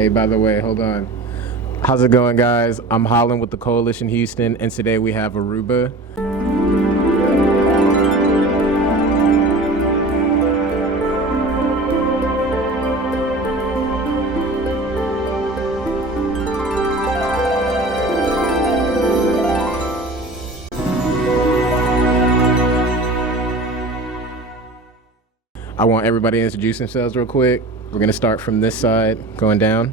Hey, by the way, hold on. How's it going, guys? I'm Holland with the Coalition Houston, and today we have ARUBA. I want everybody to introduce themselves real quick. We're gonna start from this side, going down.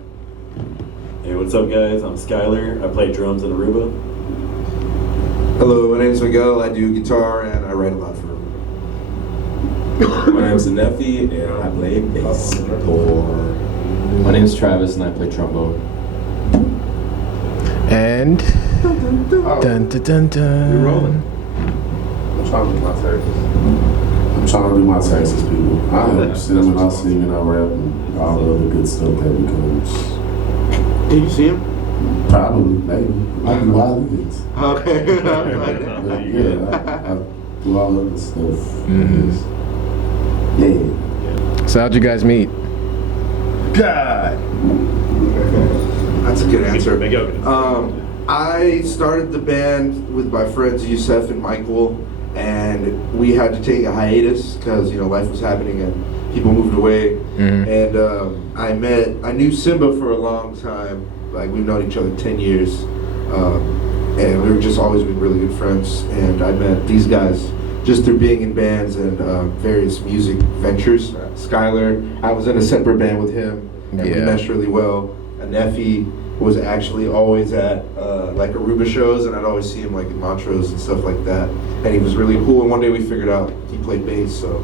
Hey, what's up, guys? I'm Skyler. I play drums in Aruba. Hello, my name is Miguel. I do guitar and I write a lot for him. My name is Nefi and I play bass. My name is Travis and I play trombone. And dun dun dun dun. You're rolling. I'm trying to do my taxes, people. I understand when I sing and I rap and all the other good stuff that becomes. Did you see him? Probably, maybe. I do all the things. Okay. Yeah, I do all the other stuff. Yeah. So how'd you guys meet? God. That's a good answer. I started the band with my friends Yusef and Michael, and we had to take a hiatus because life was happening and people moved away. And I knew Simba for a long time. Like, we've known each other 10 years, and we've just always been really good friends. And I met these guys just through being in bands and various music ventures. Skyler, I was in a separate band with him, and we meshed really well. And Nefi was actually always at like Aruba shows, and I'd always see him like in Montrose and stuff like that. And he was really cool. And one day we figured out he played bass, so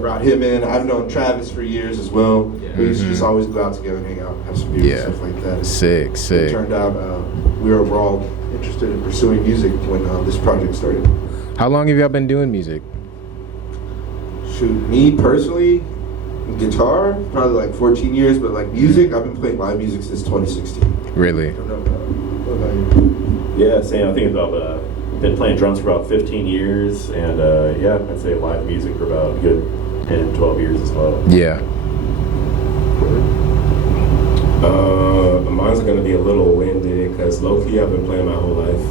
brought him in. I've known Travis for years as well. We used to just always go out together and hang out, have some beer and stuff like that. Sick. It turned out we were all interested in pursuing music when this project started. How long have y'all been doing music? Shoot, me personally, guitar, probably like 14 years, but like music, I've been playing live music since 2016. Really? What about you? Yeah, same. I think about been playing drums for about 15 years, and I'd say live music for about a good 10, 12 years as well. Yeah. Mine's gonna be a little windy because low-key I've been playing my whole life.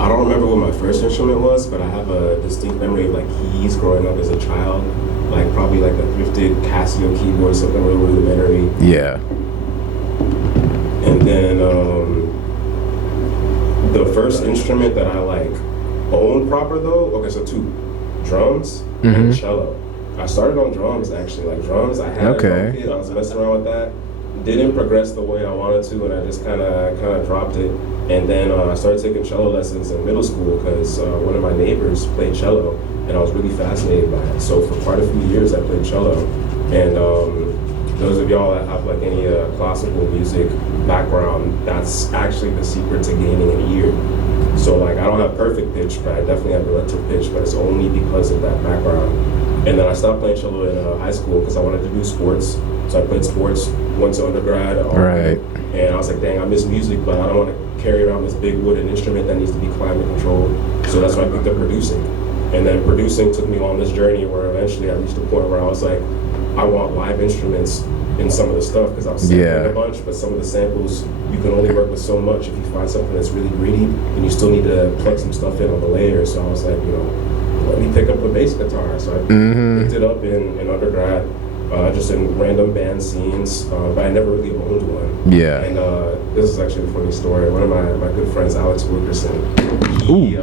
I don't remember what my first instrument was, but I have a distinct memory of like keys growing up as a child, like probably like a thrifted Casio keyboard, something real rudimentary. Yeah. And then the first instrument that I like owned proper though, okay, so two, drums and cello. I started on drums actually, like drums. I had a kid, I was messing around with that. Didn't progress the way I wanted to, and I just kind of dropped it. And then I started taking cello lessons in middle school because one of my neighbors played cello, and I was really fascinated by it. So for quite a few years, I played cello. And those of y'all that have like any classical music background, that's actually the secret to gaining an ear. So like I don't have perfect pitch, but I definitely have relative pitch, but it's only because of that background. And then I stopped playing cello in high school because I wanted to do sports. So I played sports, went to undergrad, and I was like, dang, I miss music, but I don't want to carry around this big wooden instrument that needs to be climate controlled. So that's why I picked up producing. And then producing took me on this journey where eventually I reached a point where I was like, I want live instruments in some of the stuff because I was sampling a bunch, but some of the samples, you can only work with so much. If you find something that's really greedy, then you still need to plug some stuff in on the layer. So I was like, let me pick up a bass guitar. So I picked it up in undergrad, just in random band scenes, but I never really owned one. Yeah. And this is actually a funny story. One of my good friends, Alex Wilkerson, he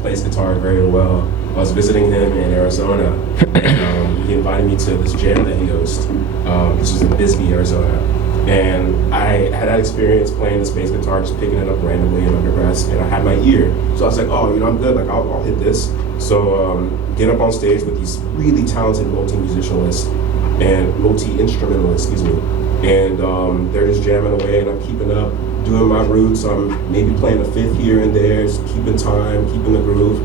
plays guitar very well. I was visiting him in Arizona, and he invited me to this jam that he hosts. This was in Bisbee, Arizona. And I had that experience playing this bass guitar, just picking it up randomly in undergrad, and I had my ear. So I was like, I'm good, like I'll hit this. So get up on stage with these really talented multi-musicianalists and multi-instrumentalists, and they're just jamming away, and I'm keeping up, doing my roots. I'm maybe playing a fifth here and there, just keeping time, keeping the groove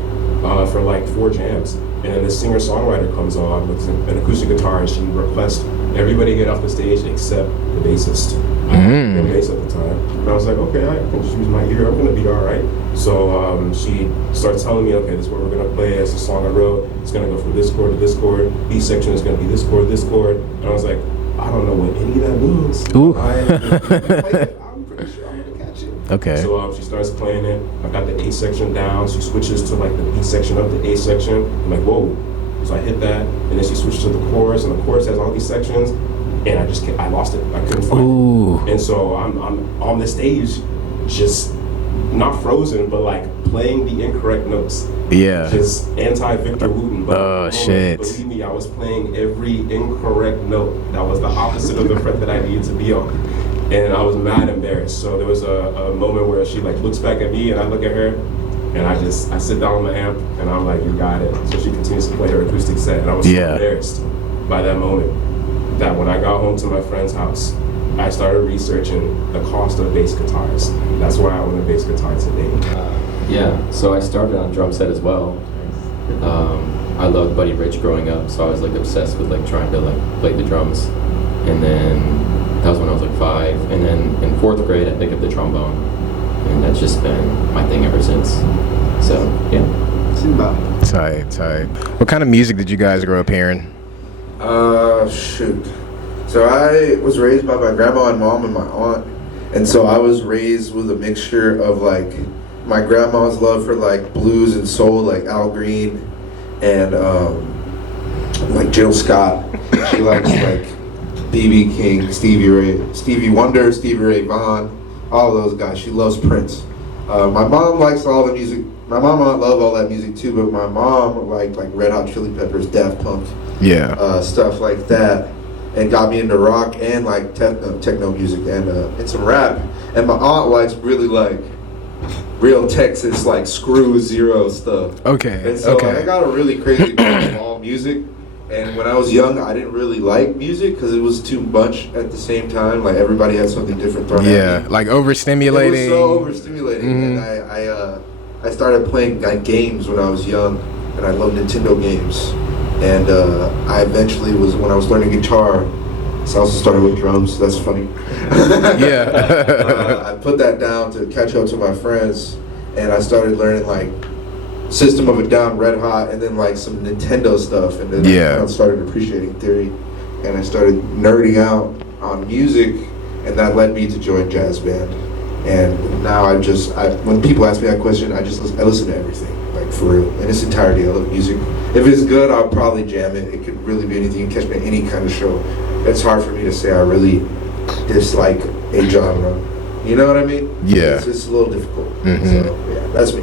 for like 4 jams. And then this singer-songwriter comes on with an acoustic guitar, and she requests everybody get off the stage except the bassist. I had bass at the time. And I was like, okay, I can just use my ear, I'm gonna be all right. So she starts telling me, okay, this is what we're gonna play. It's a song I wrote. It's gonna go from this chord to this chord. B section is gonna be this chord, this chord. And I was like, I don't know what any of that means. Ooh. I'm pretty sure I'm gonna catch it. Okay. So she starts playing it. I got the A section down. She switches to like the B section of the A section. I'm like, whoa. So I hit that, and then she switches to the chorus, and the chorus has all these sections, and I lost it. I couldn't find it. And so I'm on the stage, just not frozen, but like playing the incorrect notes. Yeah. Just anti-Victor Wooten. But oh shit. Believe me, I was playing every incorrect note. That was the opposite of the fret that I needed to be on. And I was mad embarrassed. So there was a moment where she like looks back at me and I look at her and I sit down on the amp and I'm like, you got it. So she continues to play her acoustic set and I was so embarrassed by that moment that when I got home to my friend's house, I started researching the cost of bass guitars. That's why I own a bass guitar today. Yeah, so I started on drum set as well. I loved Buddy Rich growing up, so I was like obsessed with like trying to like play the drums. And then that was when I was like 5. And then in 4th grade, I picked up the trombone, and that's just been my thing ever since. So yeah. Tight. What kind of music did you guys grow up hearing? Shoot. So I was raised by my grandma and mom and my aunt, and so I was raised with a mixture of like my grandma's love for like blues and soul, like Al Green and like Jill Scott. She likes like B.B. King, Stevie Wonder, Stevie Ray Vaughan, all those guys. She loves Prince. My mom likes all the music. My mom and I love all that music too, but my mom liked like Red Hot Chili Peppers, Daft Punk, stuff like that, and got me into rock and like techno music and some rap. And my aunt likes really like real Texas like Screw Zero stuff. Okay. And so I got a really crazy mix of all music. And when I was young, I didn't really like music because it was too much at the same time. Like everybody had something different thrown at me. Like overstimulating. It was so overstimulating. And I started playing like games when I was young, and I loved Nintendo games. And I eventually when I was learning guitar, so I also started with drums. So that's funny. I put that down to catch up to my friends, and I started learning like System of a Down, Red Hot, and then like some Nintendo stuff, and then I kind of started appreciating theory, and I started nerding out on music, and that led me to join jazz band. And now when people ask me that question, I listen to everything, like for real, in its entirety. I love music. If it's good, I'll probably jam it. It could really be anything. You can catch me at any kind of show. It's hard for me to say I really dislike a genre. You know what I mean? Yeah. It's just a little difficult. So yeah, that's me.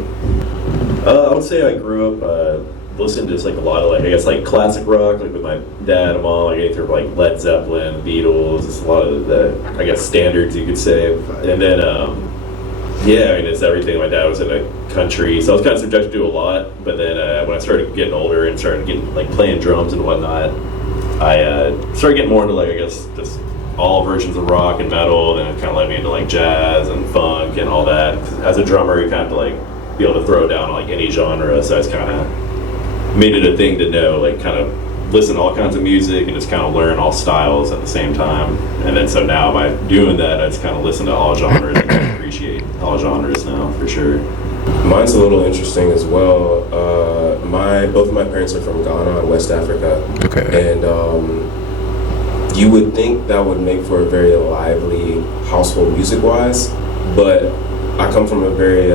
I would say I grew up listening to just like a lot of like I guess like classic rock, like with my dad and mom, like anything from like Led Zeppelin, Beatles, just a lot of the I guess standards you could say. And then I mean it's everything. My dad was in a country, so I was kind of subjected to a lot. But then when I started getting older and started getting like playing drums and whatnot, I started getting more into like I guess just all versions of rock and metal. Then it kind of led me into like jazz and funk and all that. As a drummer, you kind of like be able to throw down like any genre, so it's kind of made it a thing to know, like kind of listen to all kinds of music and just kind of learn all styles at the same time. And then so now by doing that, I just kind of listen to all genres and appreciate all genres now for sure. Mine's a little interesting as well. Both of my parents are from Ghana in West Africa. Okay. And you would think that would make for a very lively household music-wise, but I come from a very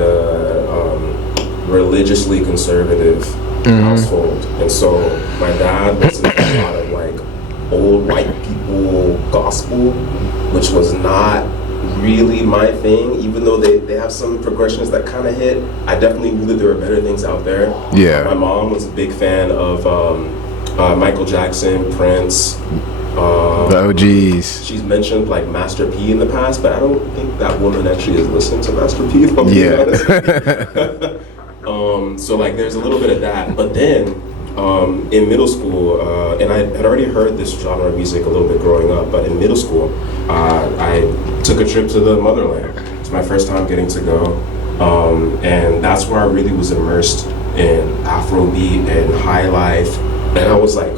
religiously conservative household, and so my dad listened to a lot of like old white people gospel, which was not really my thing. Even though they have some progressions that kind of hit, I definitely knew that there were better things out there. My mom was a big fan of Michael Jackson, Prince. The OGs. She's mentioned like Master P in the past, but I don't think that woman actually has listened to Master P, if I'm being honest. So like there's a little bit of that, but then in middle school, and I had already heard this genre of music a little bit growing up, but in middle school, I took a trip to the motherland. It's my first time getting to go, and that's where I really was immersed in Afrobeat and high life, and I was like,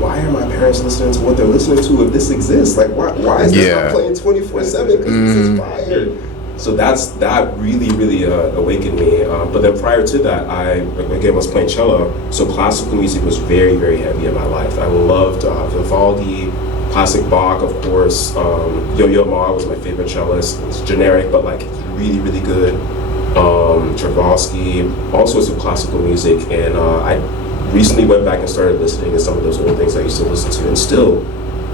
why are my parents listening to what they're listening to if this exists? Like, why is this not playing 24/7? Because this is fire. So that really awakened me. But then prior to that, I was playing cello. So classical music was very, very heavy in my life. I loved Vivaldi, classic Bach, of course. Yo-Yo Ma was my favorite cellist. It's generic, but like really, really good. Stravinsky, all sorts of classical music, and I recently went back and started listening to some of those old things I used to listen to, and still,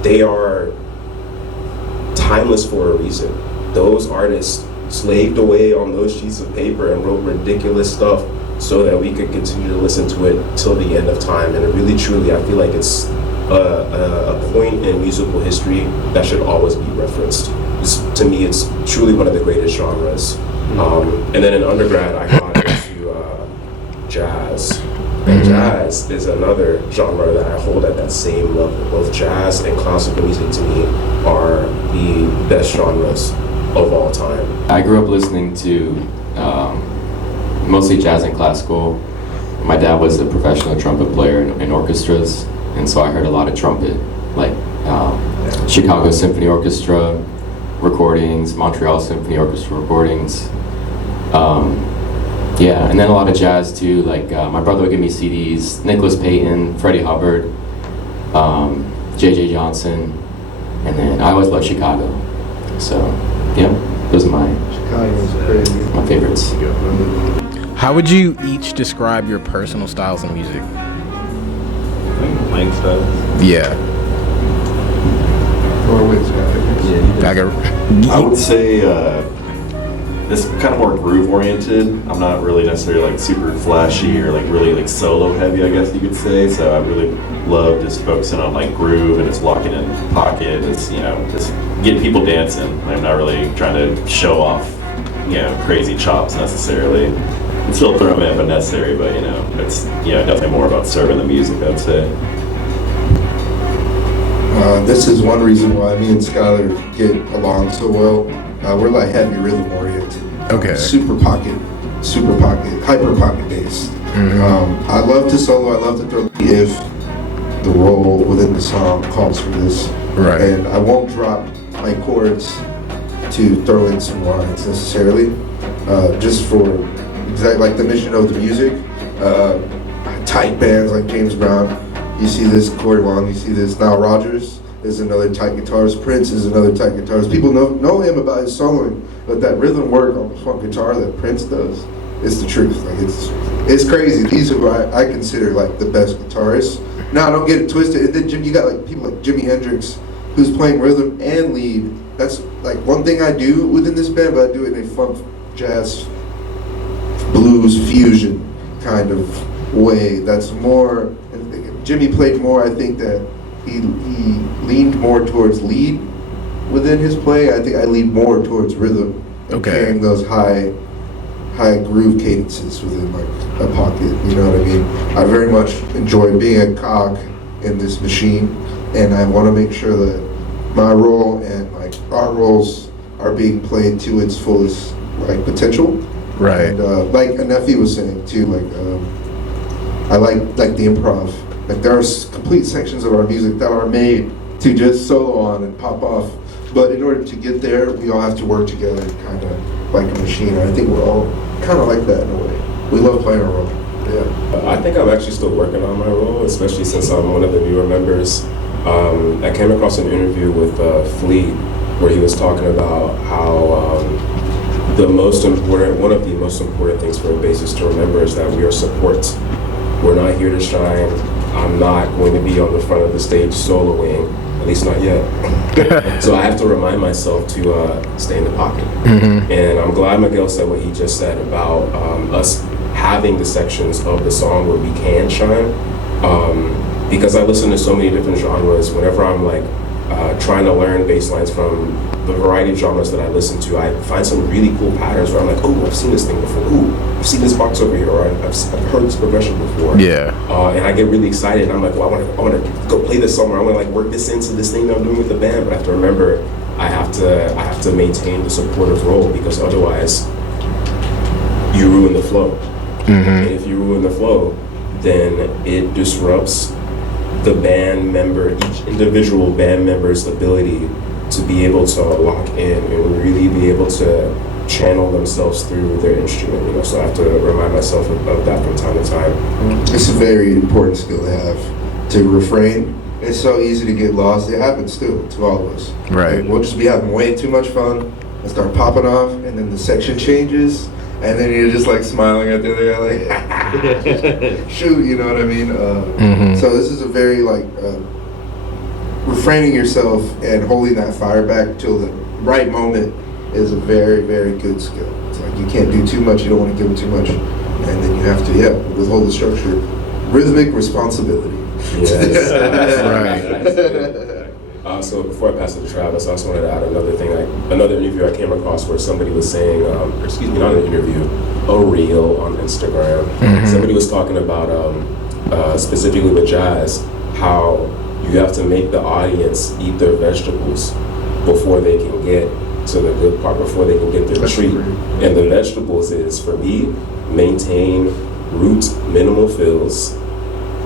they are timeless for a reason. Those artists slaved away on those sheets of paper and wrote ridiculous stuff so that we could continue to listen to it till the end of time. And it really, truly, I feel like it's a point in musical history that should always be referenced. To me, it's truly one of the greatest genres. And then in undergrad, I got into jazz. And jazz is another genre that I hold at that same level. Both jazz and classical music to me are the best genres of all time. I grew up listening to mostly jazz and classical. My dad was a professional trumpet player in orchestras, and so I heard a lot of trumpet, like Chicago Symphony Orchestra recordings, Montreal Symphony Orchestra recordings. Yeah, and then a lot of jazz too, like my brother would give me CDs, Nicholas Payton, Freddie Hubbard, J.J. Johnson, and then I always loved Chicago. So, yeah, those are my favorites. How would you each describe your personal styles in music? Playing styles. Yeah. I would say it's kind of more groove oriented. I'm not really necessarily like super flashy or like really like solo heavy, I guess you could say. So I really love just focusing on like groove and just locking in pocket. It's, you know, just getting people dancing. I'm not really trying to show off, you know, crazy chops necessarily. Still throw them in if necessary, but you know, it's, you know, definitely more about serving the music, I'd say. This is one reason why me and Skylar get along so well. We're like heavy rhythm oriented. Okay. Super pocket, hyper pocket based. I love to solo, I love to throw if the role within the song calls for this. Right. And I won't drop my chords to throw in some lines necessarily, just for exactly like the mission of the music. Tight bands like James Brown, you see this, Corey Wong, you see this. Nile Rodgers is another tight guitarist. Prince is another tight guitarist. People know him about his soloing, but that rhythm work on the funk guitar that Prince does, it's the truth. Like it's crazy. These are who I consider like the best guitarists. Now don't get it twisted. And then you got like people like Jimi Hendrix, who's playing rhythm and lead. That's like one thing I do within this band, but I do it in a funk, jazz, blues fusion kind of way. That's more. Jimmy played more. I think that he leaned more towards lead within his play. I think I lean more towards rhythm. And carrying those high groove cadences within like a pocket. You know what I mean? I very much enjoy being a cog in this machine, and I want to make sure that my role and like our roles are being played to its fullest like potential. Right. And like Anefi was saying too, like I like the improv. Like there are complete sections of our music that are made to just solo on and pop off. But in order to get there, we all have to work together, kind of like a machine. And I think we're all kind of like that in a way. We love playing our role. Yeah. I think I'm actually still working on my role, especially since I'm one of the newer members. I came across an interview with Flea, where he was talking about how one of the most important things for a bassist to remember is that we are support. We're not here to shine. I'm not going to be on the front of the stage soloing, at least not yet. So I have to remind myself to stay in the pocket. And I'm glad Miguel said what he just said about us having the sections of the song where we can shine. Because I listen to so many different genres, whenever I'm like trying to learn bass lines from the variety of genres that I listen to, I find some really cool patterns where I'm like, oh, I've seen this thing before. Ooh, I've seen this box over here, or I've heard this progression before. Yeah. And I get really excited, and I'm like, well, I want to go play this somewhere. I want to like work this into this thing that I'm doing with the band. But I have to remember, I have to maintain the supportive role, because otherwise, you ruin the flow. And if you ruin the flow, then it disrupts the band member, each individual band member's ability to be able to lock in and really be able to channel themselves through their instrument, you know. So I have to remind myself of that from time to time. It's a very important skill to have, to refrain it's so easy to get lost. It happens still to all of us. Right. Like, we'll just be having way too much fun and start popping off, and then the section changes, and then you're just like smiling at the other guy, like, shoot, you know what I mean? So this is a very like refraining yourself and holding that fire back till the right moment is a very, very good skill. It's like you can't do too much, you don't want to give them too much, and then you have to, withhold the structure. Rhythmic responsibility. Yes. Right. So before I pass it to Travis, I also wanted to add another thing. Another interview I came across where somebody was saying, excuse me, not an interview, a reel on Instagram. Somebody was talking about, specifically with jazz, how you have to make the audience eat their vegetables before they can get to the good part, before they can get their treat. And the vegetables is, for me, maintain root minimal fills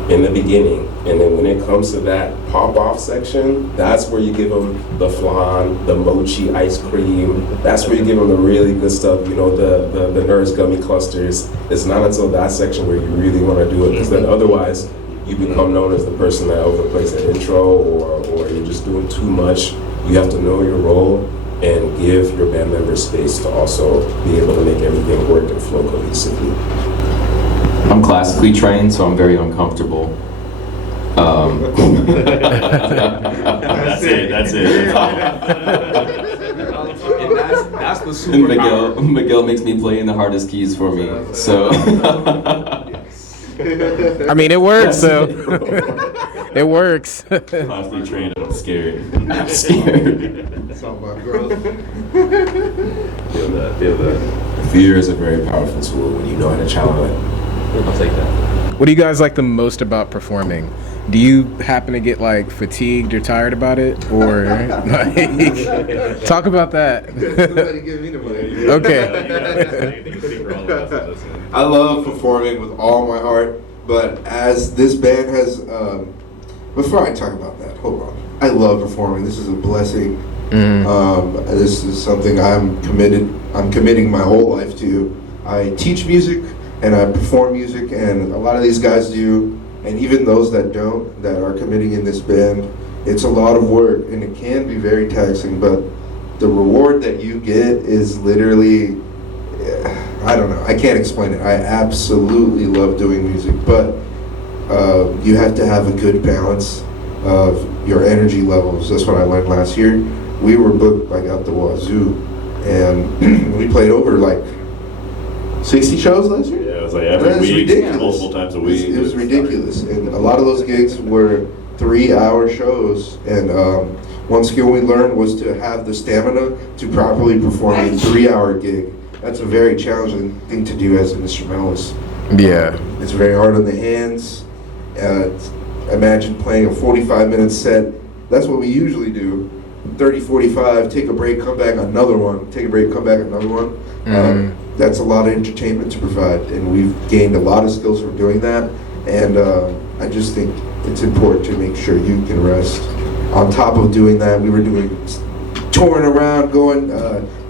in the beginning, and then when it comes to that pop-off section, that's where you give them the flan, the mochi ice cream. That's where you give them the really good stuff, you know, the Nerds gummy clusters. It's not until that section where you really want to do it, because then otherwise you become known as the person that overplays an intro, or you're just doing too much. You have to know your role and give your band members space to also be able to make everything work and flow cohesively. I'm classically trained, so I'm very uncomfortable. That's it. And that's the superpower. Miguel makes me play in the hardest keys for me. So. I mean, it works, so. It works. Classically trained, I'm scared. I'm scared. It's all about growth. Feel that. Fear is a very powerful tool when you know how to channel it. I'll take that. What do you guys like the most about performing? Do you happen to get like fatigued or tired about it, or like, talk about that? Somebody give me the money. Okay. I love performing with all my heart, but as this band has, before I talk about that, hold on. I love performing. This is a blessing. This is something I'm committing my whole life to. I teach music and I perform music, and a lot of these guys do, and even those that don't, that are committing in this band, it's a lot of work and it can be very taxing, but the reward that you get is literally, I don't know, I can't explain it. I absolutely love doing music, but you have to have a good balance of your energy levels. That's what I learned last year. We were booked like out the wazoo, and we played over like 60 shows last year. Yeah, it was like every week, multiple times a week. It was ridiculous, and a lot of those gigs were 3-hour shows, and one skill we learned was to have the stamina to properly perform a 3-hour gig. That's a very challenging thing to do as an instrumentalist. Yeah. It's very hard on the hands. Imagine playing a 45-minute set. That's what we usually do. 30, 45, take a break, come back, another one. Take a break, come back, another one. That's a lot of entertainment to provide, and we've gained a lot of skills from doing that. And I just think it's important to make sure you can rest. On top of doing that, we were touring around, going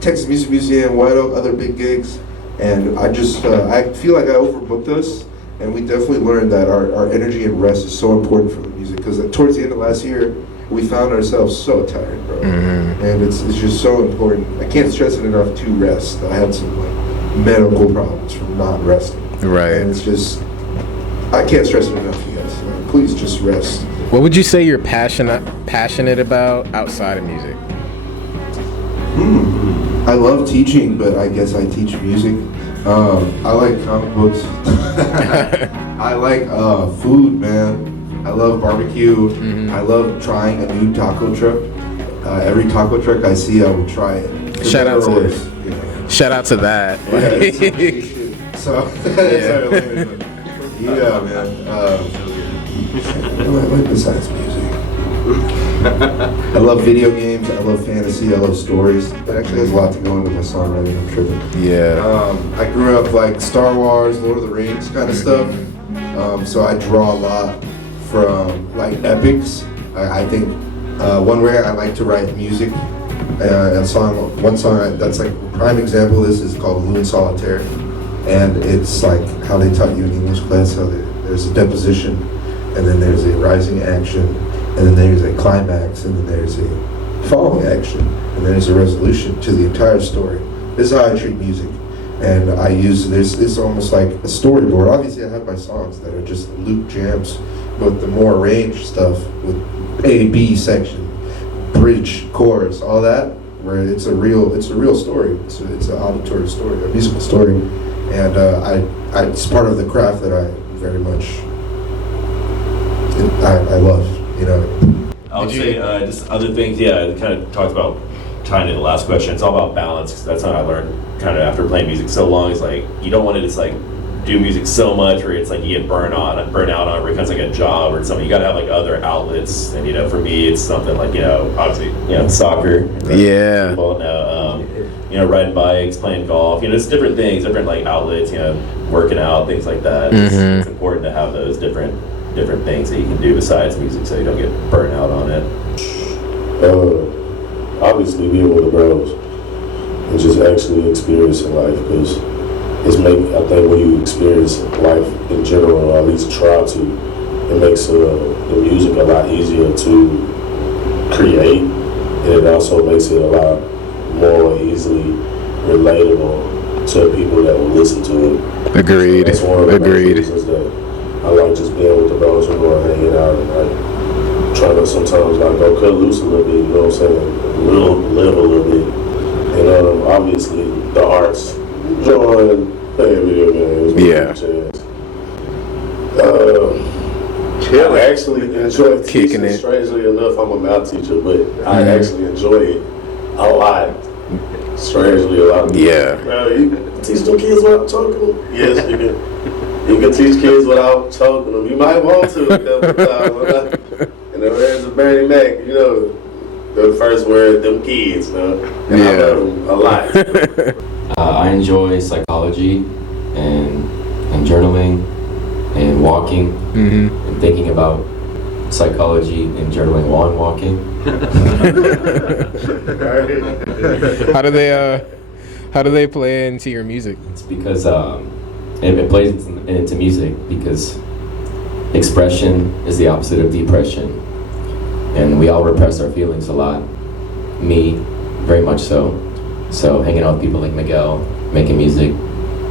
Texas Music Museum, White Oak, other big gigs, and I feel like I overbooked us. And we definitely learned that our energy and rest is so important for the music, because towards the end of last year, we found ourselves so tired, bro. And it's just so important. I can't stress it enough to rest. I had some like medical problems from not resting. Right. And it's just, I can't stress it enough, you guys. Like, please just rest. What would you say you're passionate about outside of music? I love teaching, but I guess I teach music. I like comic books. I like food, man. I love barbecue. I love trying a new taco truck. Every taco truck I see, I will try it. Shout out to Shout out to that. So, yeah, man. What besides music? I love video games. I love fantasy. I love stories. It actually has a lot to go into my songwriting. I'm tripping. Yeah. I grew up like Star Wars, Lord of the Rings kind of stuff. So I draw a lot from like epics. I think one way I like to write music. One song that's like a prime example of this is called Loon Solitaire, and it's like how they taught you in English class. How there's a deposition, and then there's a rising action, and then there's a climax, and then there's a following action, and then there's a resolution to the entire story. This is how I treat music. And I use this. It's almost like a storyboard. Obviously, I have my songs that are just loop jams, but the more arranged stuff with A, B section, bridge, chorus, all that, where it's a real story. It's an auditory story, a musical story, and it's part of the craft that I very much I love. You know. I would say just other things. Yeah, I kind of talked about tying in the last question. It's all about balance. 'Cause that's what I learned kind of after playing music so long. Is like you don't want to just like do music so much where it's like you get burnt out on it, where it becomes like a job or something. You got to have like other outlets. And for me, it's something like obviously soccer. Yeah. Football, riding bikes, playing golf. It's different things, different like outlets. Working out, things like that. It's important to have those different things that you can do besides music, so you don't get burnt out on it. Obviously being with the bros and just actually experiencing life, because I think when you experience life in general, or at least try to, it makes the music a lot easier to create, and it also makes it a lot more easily relatable to people that will listen to it. Agreed. That's one of the Agreed. reasons that I like just being with the bros and going hanging out, and like trying to sometimes like go cut loose a little bit, you know what I'm saying? Live a little bit. And obviously the arts, drawing, playing video games. Yeah. I actually enjoy Kicking teaching. it. Strangely enough, I'm a math teacher, but I actually enjoy it a lot. Strangely, a lot. Yeah. You can teach them kids without choking them. Yes, you can. You can teach kids without choking them. You might want to a couple of times. And the words of Bernie Mac, the first word, them kids, and I love them a lot. I enjoy psychology and journaling and walking and thinking about psychology and journaling while I'm walking. How do they play into your music? It's because it plays into music because expression is the opposite of depression, and we all repress our feelings a lot. Me, very much so. So hanging out with people like Miguel, making music.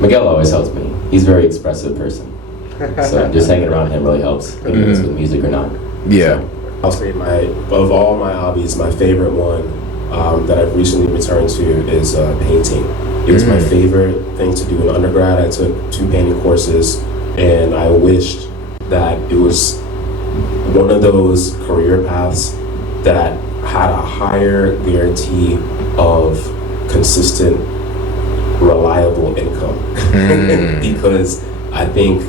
Miguel always helps me. He's a very expressive person. So just hanging around him really helps, whether it's with music or not. Yeah. I'll say of all my hobbies, my favorite one that I've recently returned to is painting. It was my favorite thing to do in undergrad. I took 2 painting courses, and I wished that it was one of those career paths that had a higher guarantee of consistent, reliable income. Because I think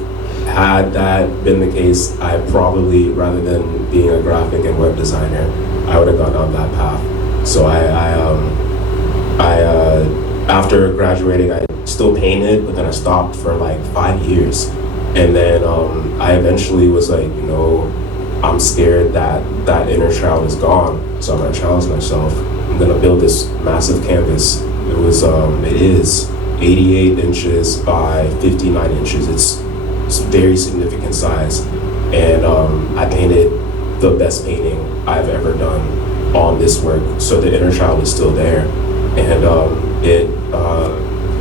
had that been the case, I probably, rather than being a graphic and web designer, I would have gone down that path. So I after graduating, I still painted, but then I stopped for like 5 years. And then I eventually was like, I'm scared that that inner child is gone. So I'm gonna challenge myself. I'm gonna build this massive canvas. It is 88 inches by 59 inches. It's a very significant size. And I painted the best painting I've ever done on this work. So the inner child is still there. And it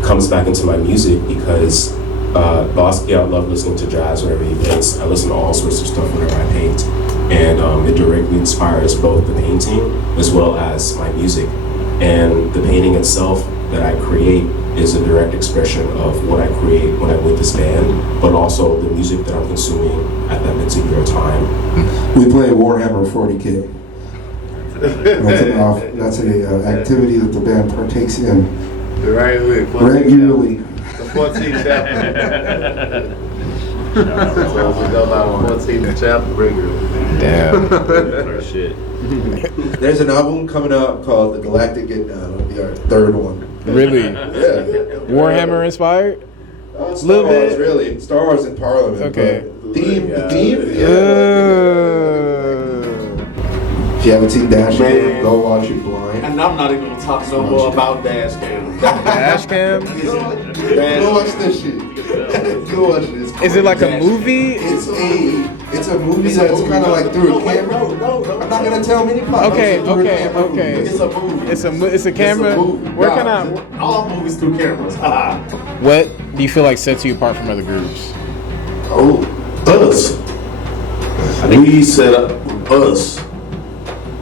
comes back into my music because Bosky, I love listening to jazz whenever he paints. I listen to all sorts of stuff whenever I paint. And it directly inspires both the painting as well as my music. And the painting itself that I create is a direct expression of what I create when I'm with this band, but also the music that I'm consuming at that particular time. We play Warhammer 40K. That's an activity that the band partakes in regularly. The 14th chapter. So we go by 14th chapter regularly. Damn. Shit. There's an album coming out called The Galactic Getdown. It'll be our 3rd one. Really? Yeah. Warhammer inspired? Star Wars, really. Star Wars in Parliament. Okay. Theme? Yeah. If you haven't seen Dash, go watch it blind. and I'm not even gonna talk no more about dash cam. Dash cam? Go watch this shit. Go watch this. Is it like a movie? It's a movie that's kind of like through a camera. No. I'm not gonna tell many plots. Okay. It's a movie. It's a camera. Where can I? All movies through cameras. What do you feel like sets you apart from other groups? Oh, us. We set up us.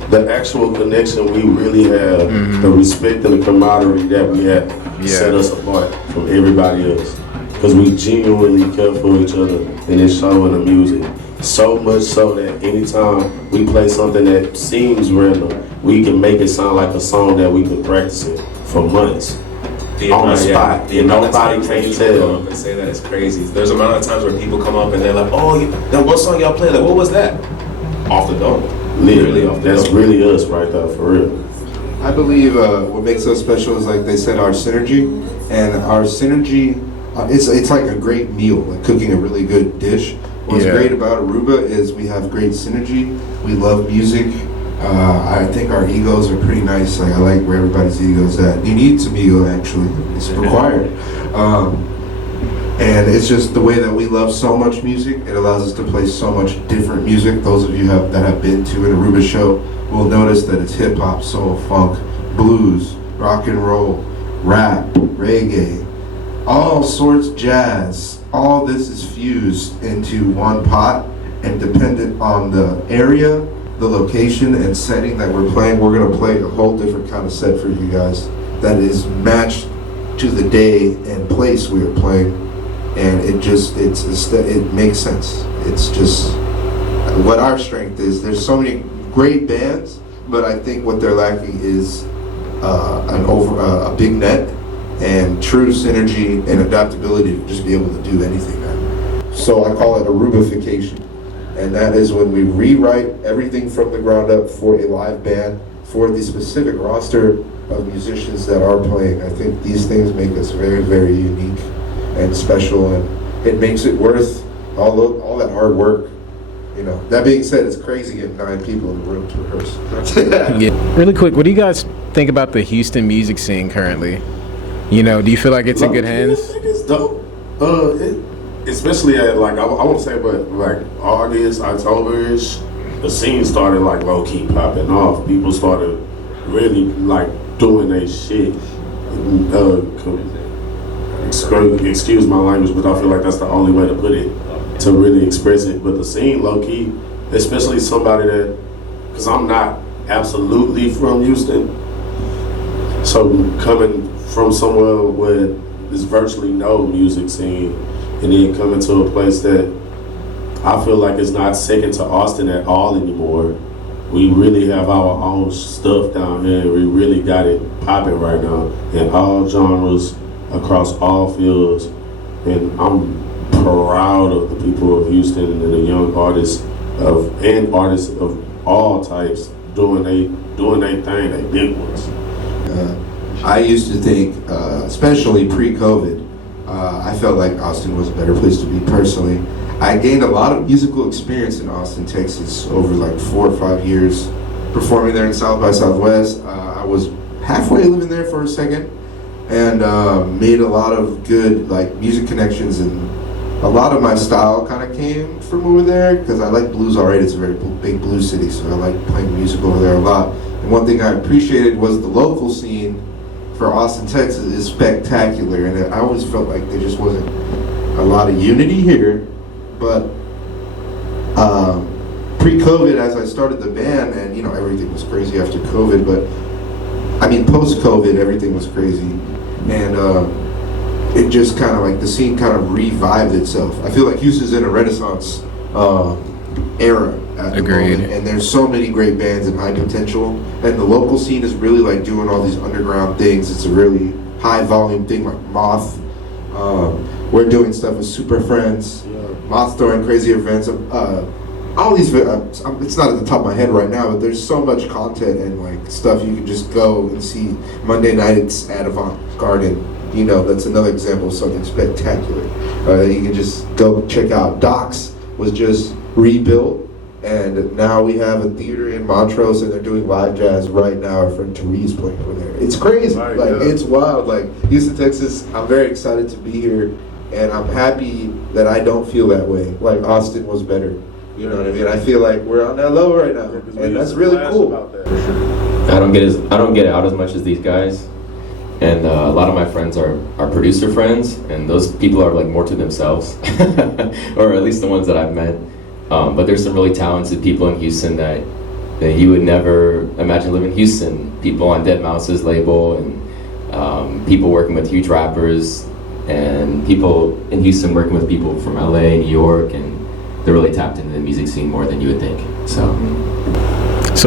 The actual connection we really have, the respect and the camaraderie that we have, set us apart from everybody else. Because we genuinely care for each other, and it's showing the music. So much so that anytime we play something that seems random, we can make it sound like a song that we've been practicing for months. On the spot, and nobody can tell. Come up and say that it's crazy. There's a amount of times where people come up and they're like, "Oh, that one song y'all played, like, what was that?" Off the dome. Literally, that's really us right there, for real. I believe what makes us special is, like they said, our synergy. And our synergy, it's like a great meal, like cooking a really good dish. What's great about Aruba is we have great synergy. We love music. I think our egos are pretty nice. Like I like where everybody's ego's at. You need some ego, actually. It's required. And it's just the way that we love so much music. It allows us to play so much different music. Those of you that have been to an Aruba show will notice that it's hip hop, soul, funk, blues, rock and roll, rap, reggae, all sorts, jazz. All this is fused into one pot, and dependent on the area, the location and setting that we're playing, we're gonna play a whole different kind of set for you guys that is matched to the day and place we are playing. And it makes sense. It's just what our strength is. There's so many great bands, but I think what they're lacking is a big net and true synergy and adaptability to just be able to do anything now. So I call it Arubification, and that is when we rewrite everything from the ground up for a live band, for the specific roster of musicians that are playing. I think these things make us very, very unique and special, and it makes it worth all that hard work. You know. That being said, it's crazy getting 9 people in the room to rehearse. Really quick, what do you guys think about the Houston music scene currently? You know, do you feel like it's in good hands? It's dope. Especially at like I won't say, but like August, October-ish, the scene started like low key popping off. People started really like doing their shit. Excuse my language, but I feel like that's the only way to put it, to really express it. But the scene, low key, especially somebody that, because I'm not absolutely from Houston, so coming from somewhere where there's virtually no music scene, and then coming to a place that I feel like it's not second to Austin at all anymore. We really have our own stuff down here. We really got it popping right now in all genres, across all fields, and I'm proud of the people of Houston and the young artists and artists of all types doing their thing, they big ones. I used to think, especially pre-COVID, I felt like Austin was a better place to be personally. I gained a lot of musical experience in Austin, Texas over like 4 or 5 years performing there in South by Southwest. I was halfway living there for a second, and made a lot of good like music connections, and a lot of my style kind of came from over there because I like blues already. It's a very big blues city, so I like playing music over there a lot. And one thing I appreciated was the local scene for Austin, Texas is spectacular, and I always felt like there just wasn't a lot of unity here. But pre-COVID, as I started the band, and you know everything was crazy after COVID, but I mean post-COVID everything was crazy, and it just kind of like the scene kind of revived itself. I feel like Houston's in a renaissance era at the moment, and there's so many great bands and high potential, and the local scene is really like doing all these underground things. It's a really high volume thing like Moth. We're doing stuff with Super Friends, Moth throwing crazy events. All these, it's not at the top of my head right now, but there's so much content and like stuff you can just go and see. Monday nights at Avant Garden, you know, that's another example of something spectacular that you can just go check out. Docs was just rebuilt, And now we have a theater in Montrose, and they're doing live jazz right now. Our friend Therese playing over there. It's crazy. Right, like, yeah. it's wild. Like, Houston, Texas, I'm very excited to be here, and I'm happy that I don't feel that way. Like, Austin was better. You know what I mean? I feel like we're on that level right now, and that's really cool. I don't get out as much as these guys, and a lot of my friends are producer friends, and those people are like more to themselves, or at least the ones that I've met. But there's some really talented people in Houston that you would never imagine living in Houston. People on Dead Mouse's label, and people working with huge rappers, and people in Houston working with people from LA, New York, and they're really tapped into the music scene more than you would think. So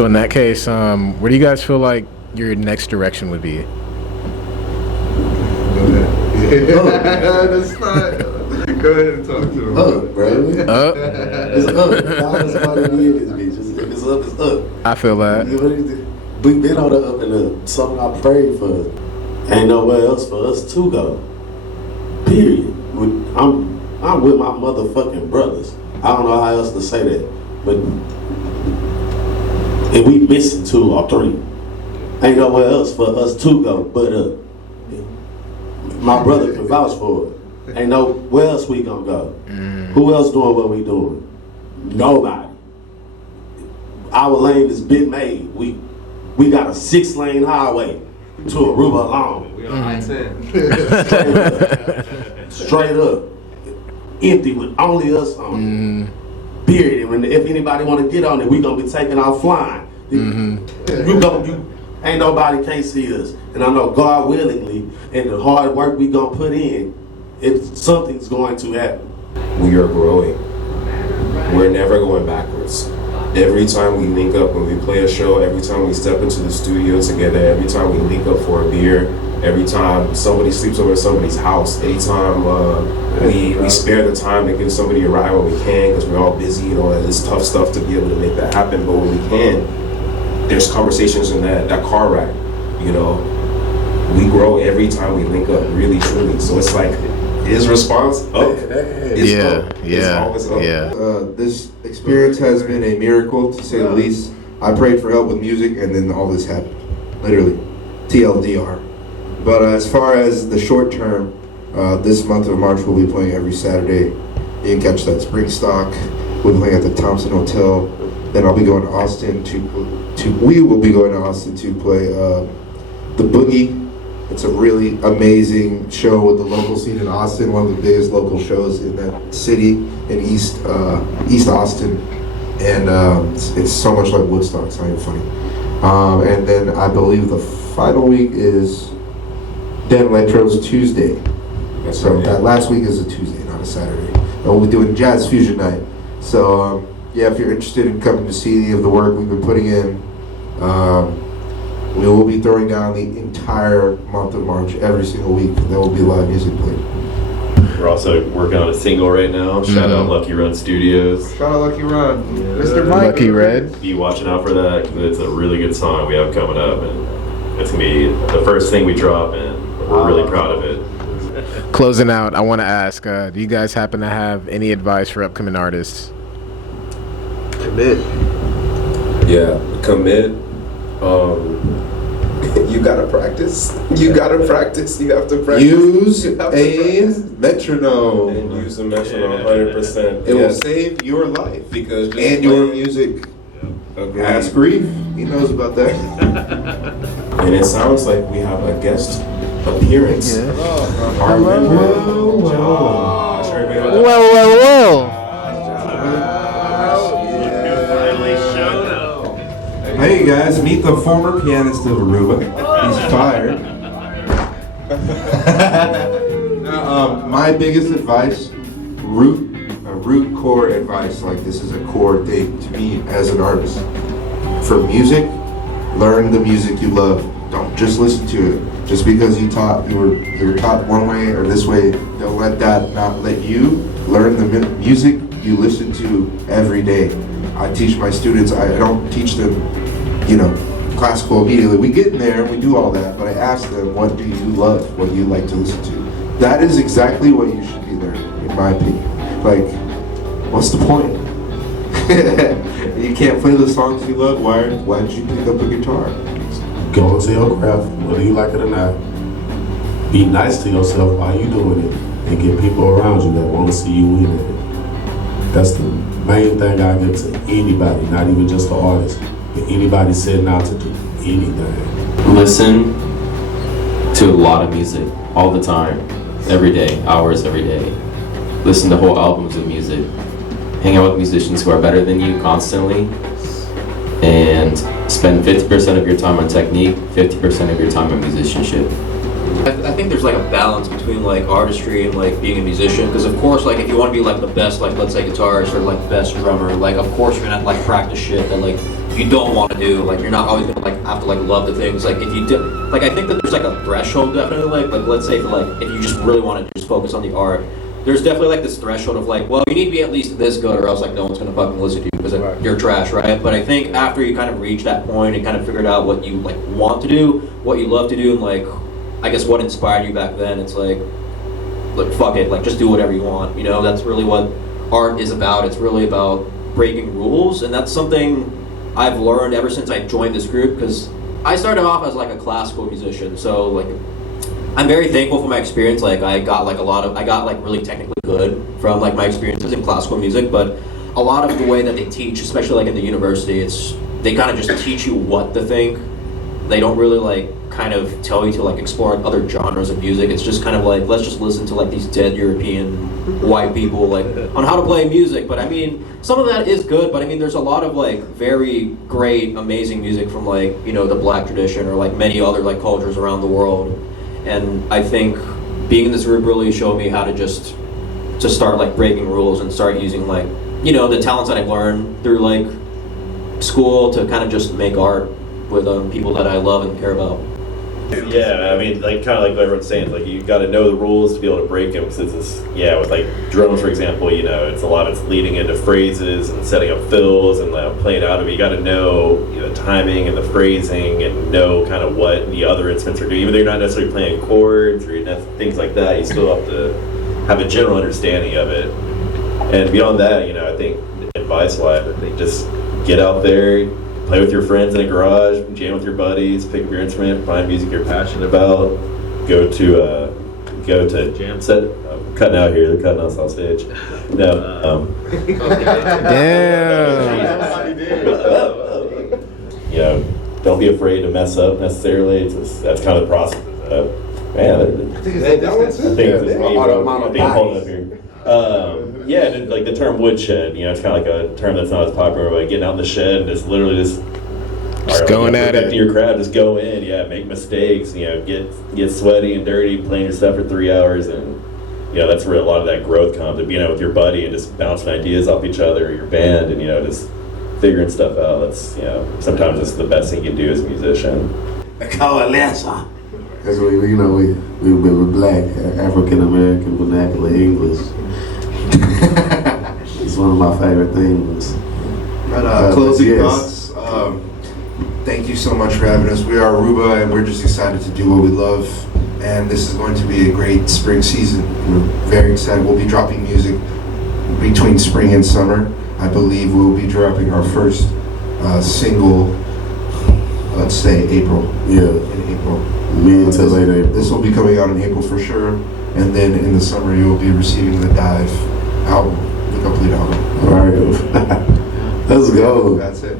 in that case, where do you guys feel like your next direction would be? That's not. Go ahead and talk to him. Up, bro. Up? It's up. That's what it is, bitch. If it's up, it's up. I feel that. We been on the up and the something I prayed for. Ain't nowhere else for us to go. Period. I'm with my motherfucking brothers. I don't know how else to say that. But if we missing 2 or 3, ain't nowhere else for us to go but up. My brother can vouch for it. Ain't nowhere else we gonna go. Who else doing what we doing? Nobody. Our lane is been made. We got a 6-lane highway to Aruba alone. We on I-10. Straight up. Empty with only us on it. Period. And if anybody want to get on it, we gonna be taking off flying. Ain't nobody can't see us. And I know God willingly, and the hard work we gonna put in, something's going to happen. We are growing. We're never going backwards. Every time we link up when we play a show, every time we step into the studio together, every time we link up for a beer, every time somebody sleeps over at somebody's house, anytime we spare the time to give somebody a ride when we can, because we're all busy and all that, it's tough stuff to be able to make that happen, but when we can, there's conversations in that car ride, you know. We grow every time we link up, really, truly. So it's like, his response up. It's up. It's always up. This experience has been a miracle, to say the least. I prayed for help with music, and then all this happened. Literally. TLDR. But as far as the short term, this month of March we'll be playing every Saturday. You can catch that spring stock. We'll be playing at the Thompson Hotel. Then I'll be going to Austin we will be going to Austin to play the Boogie. It's a really amazing show with the local scene in Austin, one of the biggest local shows in that city in East Austin, and it's so much like Woodstock. It's not even funny. And then I believe the final week is Dan Electro's Tuesday. So that last week is a Tuesday, not a Saturday. And we'll be doing Jazz Fusion Night. So yeah, if you're interested in coming to see any of the work we've been putting in, we will be throwing down the entire month of March, every single week. There will be live music played. We're also working on a single right now. Shout out Lucky Run Studios. Shout out Lucky Run. Mr. Mike. Lucky Red. Be watching out for that. It's a really good song we have coming up, and it's gonna be the first thing we drop, and we're really proud of it. Closing out, I want to ask, do you guys happen to have any advice for upcoming artists? Commit. Yeah, commit. You gotta practice. You gotta practice. You have to practice. Use You have to a practice. metronome. And use the metronome 100%. It will save your life because just and your music. Okay. Ask Reef. He knows about that. And it sounds like we have a guest appearance. Our member, Josh. Whoa, whoa, whoa. Hey guys, meet the former pianist of Aruba. He's fired. My biggest advice, root core advice, like this is a core thing to me as an artist. For music, learn the music you love. Don't just listen to it. Just because you were taught one way or this way, don't let that not let you learn the music you listen to every day. I teach my students, I don't teach them, classical immediately. We get in there and we do all that, but I ask them, what do you love? What do you like to listen to? That is exactly what you should be learning, in my opinion. Like, what's the point? You can't play the songs you love. Why did you pick up a guitar? Go into your craft, whether you like it or not. Be nice to yourself while you doing it, and get people around you that want to see you win at it. That's the main thing I give to anybody, not even just the artist, but anybody setting out to do anything. Listen to a lot of music all the time, every day, hours every day. Listen to whole albums of music. Hang out with musicians who are better than you constantly, and spend 50% of your time on technique, 50% of your time on musicianship. I think there's like a balance between like artistry and like being a musician, because of course like if you want to be like the best, like let's say guitarist or like best drummer, like of course you're gonna like practice shit that like you don't want to do. Like you're not always gonna like have to like love the things. Like if you do, like I think that there's like a threshold definitely. Like let's say for like if you just really want to just focus on the art, there's definitely like this threshold of like, well, you need to be at least this good or else like no one's gonna fucking listen to you because you're trash, right? But I think after you kind of reach that point and kind of figured out what you like want to do, what you love to do, and like I guess what inspired you back then, it's like fuck it, like just do whatever you want. You know, that's really what art is about. It's really about breaking rules, and that's something I've learned ever since I joined this group, because I started off as like a classical musician, so like I'm very thankful for my experience. Like I got like really technically good from like my experiences in classical music, but a lot of the way that they teach, especially like in the university, they kind of just teach you what to think. They don't really like kind of tell you to like explore other genres of music. It's just kind of like, let's just listen to like these dead European white people like on how to play music. But I mean, some of that is good, but I mean there's a lot of like very great, amazing music from like, you know, the black tradition or like many other like cultures around the world. And I think being in this group really showed me how to start like breaking rules and start using like, you know, the talents that I've learned through like school to kind of just make art with people that I love and care about. Yeah, I mean, like kind of like what everyone's saying, like you got to know the rules to be able to break them. Because it's with like drums, for example, you know, it's leading into phrases and setting up fills and playing out of it. You got to know, you know, the timing and the phrasing and know kind of what the other instruments are doing. Even though you're not necessarily playing chords or things like that, you still have to have a general understanding of it. And beyond that, you know, I think advice-wise, I think just get out there. Play with your friends in a garage, jam with your buddies, pick up your instrument, find music you're passionate about. Go to jam set. I'm cutting out here. They're cutting us off stage. No. Damn. You know, don't be afraid to mess up necessarily. That's kind of the process. Man, I think it's holding up here. Yeah, and like the term woodshed, you know, it's kind of like a term that's not as popular, but getting out in the shed and just literally just going at it. Your crowd, just go in, make mistakes, you know, get sweaty and dirty, playing your stuff for 3 hours, and you know that's where a lot of that growth comes. And being out with your buddy and just bouncing ideas off each other, or your band, and you know just figuring stuff out. That's sometimes it's the best thing you can do as a musician. That's what we're black, African American vernacular English. It's one of my favorite things. But closing thoughts. Thank you so much for having us. We are ARUBA, and we're just excited to do what we love. And this is going to be a great spring season. We're very excited. We'll be dropping music between spring and summer. I believe we'll be dropping our first single, let's say April. Yeah. In April. Mid to late April. This will be coming out in April for sure. And then in the summer, you'll be receiving the Dive album, the complete album. All right. Let's go. That's it.